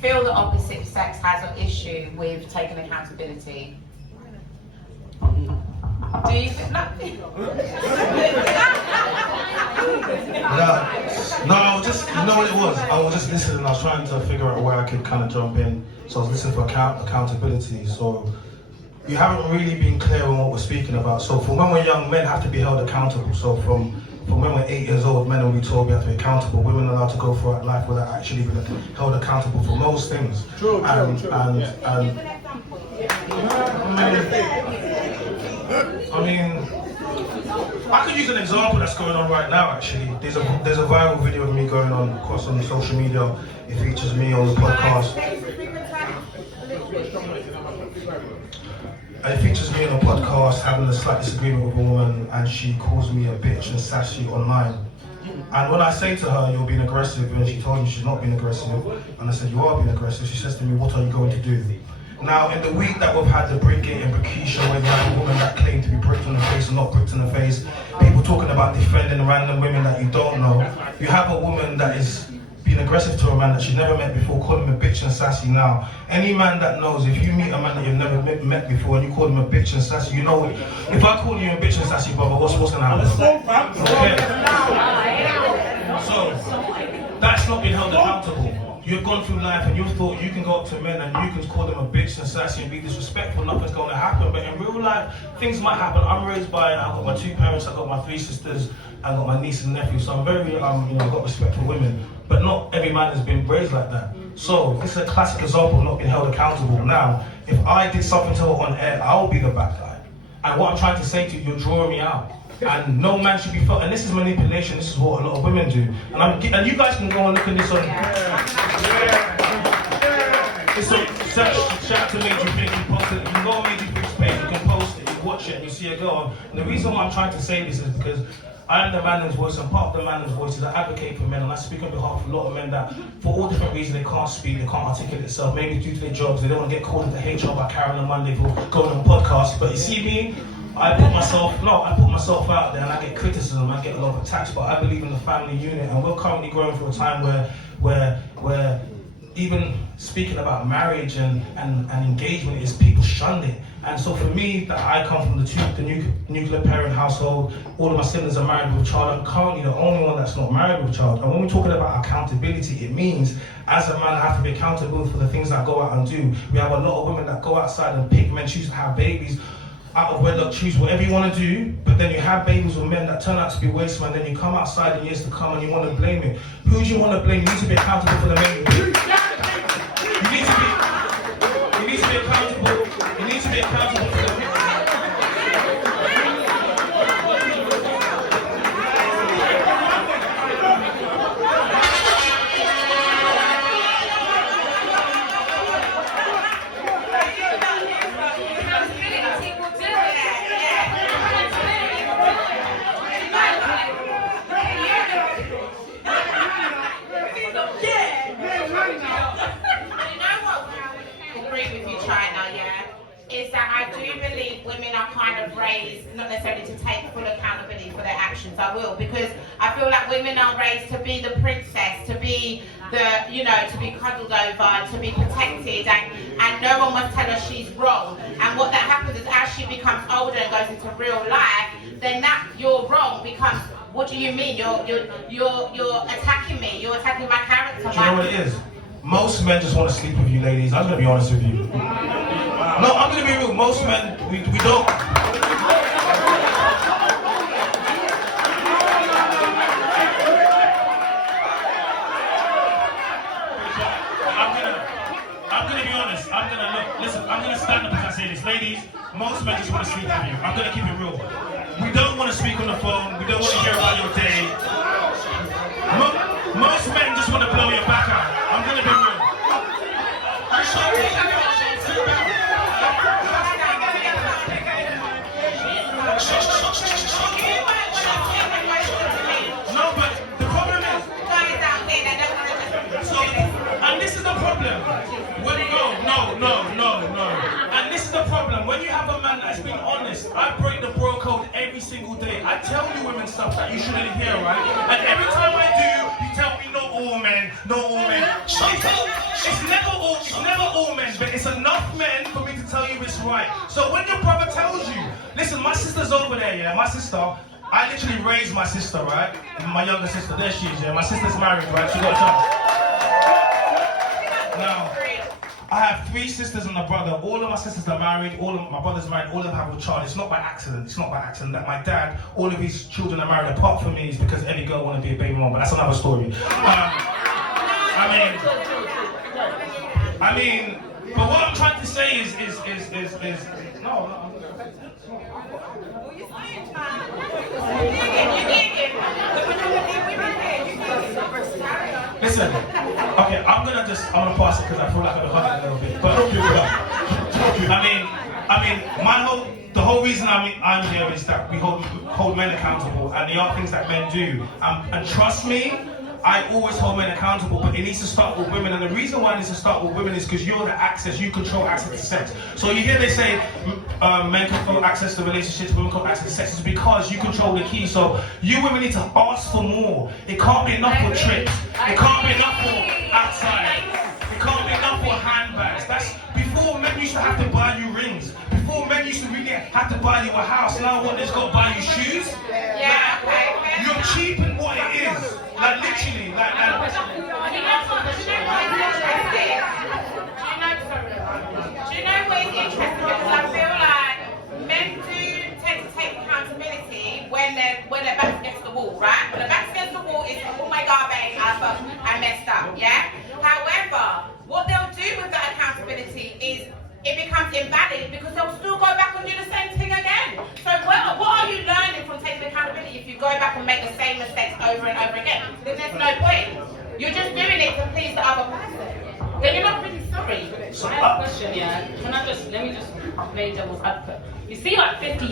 feel the opposite sex has an issue with taking accountability? Do you think nothing? No, you know what it was? I was just listening, I was trying to figure out where I could kind of jump in. So I was listening for accountability. So you haven't really been clear on what we're speaking about. So from when we're young, men have to be held accountable. So from when we're 8 years old, men will be told we have to be accountable. Women are allowed to go throughout life without actually being held accountable for most things. True. I mean, I could use an example that's going on right now. Actually, there's a viral video of me going on across on social media. It features me on the podcast. And it features me on a podcast having a slight disagreement with a woman, and she calls me a bitch and sassy online. And when I say to her, "You're being aggressive," and she told me she's not being aggressive, and I said, "You are being aggressive," she says to me, "What are you going to do?" Now, in the week that we've had the Bridgegate and Brickisha, where you have a woman that claimed to be bricked in the face and not bricked in the face, people talking about defending random women that you don't know, you have a woman that is being aggressive to a man that she's never met before, calling him a bitch and sassy. Now, any man that knows, if you meet a man that you've never met before and you call him a bitch and sassy, you know, if I call you a bitch and sassy, brother, what's going to happen? Okay. So, that's not being held accountable. You've gone through life and you've thought you can go up to men and you can call them a bitch and sassy and be disrespectful, nothing's going to happen. But in real life, things might happen. I'm raised by, I've got my 2 parents, I've got my 3 sisters, I've got my niece and nephew, so I'm very, I've got respect for women. But not every man has been raised like that. So this is a classic example of not being held accountable. Now, if I did something to her on air, I'll be the bad guy. And what I'm trying to say to you, you're drawing me out. And no man should be felt, and this is manipulation, this is what a lot of women do. And you guys can go and look at this on... Shout out to Major Fix, you post it, you can go on Major Fix page, you can post it, you watch it and you see a girl. And the reason why I'm trying to say this is because I am the man's voice, and part of the man's voice is I advocate for men, and I speak on behalf of a lot of men that, for all different reasons, they can't speak, they can't articulate themselves, maybe due to their jobs, they don't want to get called into HR by Karen on Monday for going on a podcast. But you see me, I put myself out there and I get criticism, I get a lot of attacks, but I believe in the family unit, and we're currently going through a time where even speaking about marriage and engagement is people shunned it. And so for me, that I come from the nuclear parent household, all of my siblings are married with a child, I'm currently the only one that's not married with a child. And when we're talking about accountability, it means as a man I have to be accountable for the things that I go out and do. We have a lot of women that go outside and pick men, choose to have babies out of wedlock, choose whatever you want to do, but then you have babies with men that turn out to be waste men, then you come outside in years to come and you want to blame it. Who do you want to blame? You need to be accountable for the men you do. You need to be accountable. You need to be accountable for the men. Is that I do believe women are kind of raised not necessarily to take full accountability for their actions. I will, because I feel like women are raised to be the princess, to be the, to be cuddled over, to be protected, and no one must tell her she's wrong. And what that happens is as she becomes older and goes into real life, then that you're wrong becomes, what do you mean? You're attacking me. You're attacking my character. Do you know what it is? Most men just want to sleep with you, ladies. I'm gonna be honest with you. No, I'm gonna be real. Most men, we don't. I'm gonna be honest. I'm gonna stand up as I say this, ladies. Most men just want to sleep with you. I'm gonna keep it real. We don't want to speak on the phone. We don't want to hear about your day. Most men just want to blow your back out. I'm gonna be real. No, but the problem is. So, and this is the problem. No. And this is the problem. When you have a man that's being honest, I break the bro code every single day. I tell you women stuff that you shouldn't hear, right? And every time I do, you tell me not all men. Shut up. It's never all men, but it's enough men for me to tell you it's right. So when your brother tells you, listen, my sister's over there, yeah, my sister, I literally raised my sister, right? My younger sister, there she is, yeah. My sister's married, right? She got a child. Now, I have 3 sisters and a brother. All of my sisters are married, all of my brothers married, all of them have a child. It's not by accident, that my dad, all of his children are married apart from me is because any girl want to be a baby mom, but that's another story. I mean, but what I'm trying to say is no. Listen, okay, I'm gonna pass it because I feel like I'm gonna hug it a little bit. But the whole reason I'm here is that we hold men accountable, and there are things that men do, and trust me, I always hold men accountable, but it needs to start with women. And the reason why it needs to start with women is because you're the access, you control access to sex. So you hear they say men control access to relationships, women control access to sex. It's because you control the key. So you women need to ask for more. It can't be enough for trips. It can't be enough for outside. It can't be enough for handbags. That's before men used to have to buy you rings. Before men used to really have to buy you a house. Now what? They've got to buy you shoes. Yeah, okay. You're cheaping what it is. Like literally, like. Do you know what's interesting? Because I feel like men do tend to take accountability when their back's against the wall, right? When the back's against the wall is, oh my God, babe, I messed up, yeah? However, what they'll do with that accountability is it becomes invalid because they'll still go back and do the same thing again. So what are you learning from taking accountability if you go back and make the same mistakes over and over again? Then there's no point. You're just doing it to please the other person. Then you're not really sorry. I have a question, yeah. Let me just play devil's advocate. You see, like 50